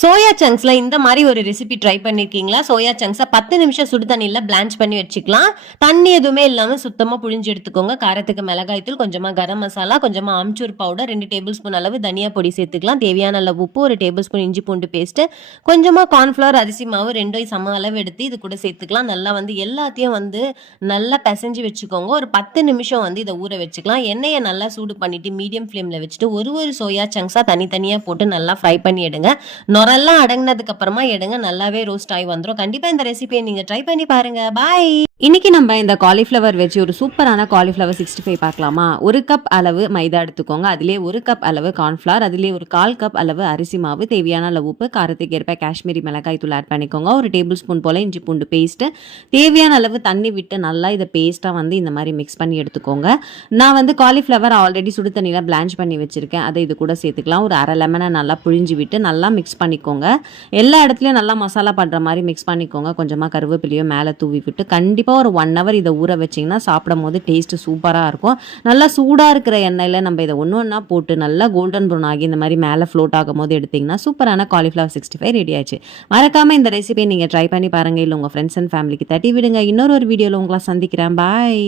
Soya சங்க்ஸ்ல இந்த மாதிரி ஒரு ரெசிபி ட்ரை பண்ணிருக்கீங்களா? சோயா சங்க்ஸை 10 நிமிஷம் சுடு தண்ணியில் பிளான்ச் பண்ணி வச்சுக்கலாம். தண்ணி எதுவுமே இல்லாமல் சுத்தமாக புழிஞ்சு எடுத்துக்கோங்க. காரத்துக்கு மிளகாய்த்தூள், கொஞ்சமாக கரம் மசாலா, கொஞ்சமாக ஆம்ச்சூர் பவுடர், 2 டேபிள் ஸ்பூன் அளவு தனியா பொடி சேர்த்துக்கலாம். தேவையான அளவு உப்பு, 1 டேபிள் ஸ்பூன் இஞ்சி பூண்டு பேஸ்ட்டு, கொஞ்சமாக கார்ன்ஃப்ளவர், அரிசி மாவு 2 சம அளவு எடுத்து இது கூட சேர்த்துக்கலாம். நல்லா எல்லாத்தையும் நல்லா பிசைஞ்சு வச்சுக்கோங்க. ஒரு 10 நிமிஷம் இதை ஊற வச்சுக்கலாம். எண்ணெயை நல்லா சூடு பண்ணிட்டு மீடியம் ஃப்ளேமில் வச்சுட்டு ஒரு சோயா சங்க்ஸாக தனித்தனியாக போட்டு நல்லா ஃப்ரை பண்ணி எடுங்க. நொரெல்லாம் அடங்கினதுக்கு அப்புறமா எடுங்க. நல்லாவே ரோஸ்ட் ஆகி வந்துடும். கண்டிப்பா இந்த ரெசிபியை நீங்க ட்ரை பண்ணி பாருங்க. பாய். இன்னைக்கு நம்ம இந்த காலிஃப்ளவர் வச்சு ஒரு சூப்பரான காலிஃப்ளவர் 65 பார்க்கலாமா? 1 கப் அளவு மைதா எடுத்துக்கோங்க. அதிலே 1 கப் அளவு கார்ன்ஃப்ளவர், அதிலே ஒரு 1/4 கப் அளவு அரிசி மாவு, தேவையான அளவு உப்பு, காரத்துக்கு ஏற்ப காஷ்மீரி மிளகாய் தூள் ஆட் பண்ணிக்கோங்க. 1 டேபிள் ஸ்பூன் போல இஞ்சி பூண்டு பேஸ்ட், தேவையான அளவு தண்ணி விட்டு நல்லா இதை பேஸ்டா இந்த மாதிரி மிக்ஸ் பண்ணி எடுத்துக்கோங்க. நான் காலிஃப்ளவர் ஆல்ரெடி சுடு தண்ணியில் பிளான்ச் பண்ணி வச்சிருக்கேன். அதை இது கூட சேர்த்துக்கலாம். ஒரு அரை லெமனை நல்லா புழிஞ்சு விட்டு நல்லா மிக்ஸ் பண்ணிக்கோங்க. எல்லா இடத்துலையும் நல்லா மசாலா பண்ணுற மாதிரி மிக்ஸ் பண்ணிக்கோங்க. கொஞ்சமாக கருவேப்பிலையோ மேலே தூவி விட்டு கண்டிப்பாக ஒரு 1 hour இதை ஊற வச்சிங்கன்னா சாப்பிடும் போது டேஸ்ட்டு சூப்பராக இருக்கும். நல்லா சூடாக இருக்கிற எண்ணெயில் நம்ம இதை ஒன்று போட்டு நல்லா கோல்டன் ப்ரௌன் ஆகி இந்த மாதிரி மேலே ஃப்ளோட் ஆகும் போது எடுத்திங்கன்னா சூப்பரான காலிஃப்ளவர் 65 ரெடி ஆச்சு. மறக்காமல் இந்த ரெசிபியை நீங்கள் ட்ரை பண்ணி பாருங்கள். இல்லை உங்கள் ஃப்ரெண்ட்ஸ் அண்ட் ஃபேமிலிக்கு தட்டி விடுங்க. இன்னொரு வீடியோவில் உங்களை சந்திக்கிறேன். பாய்.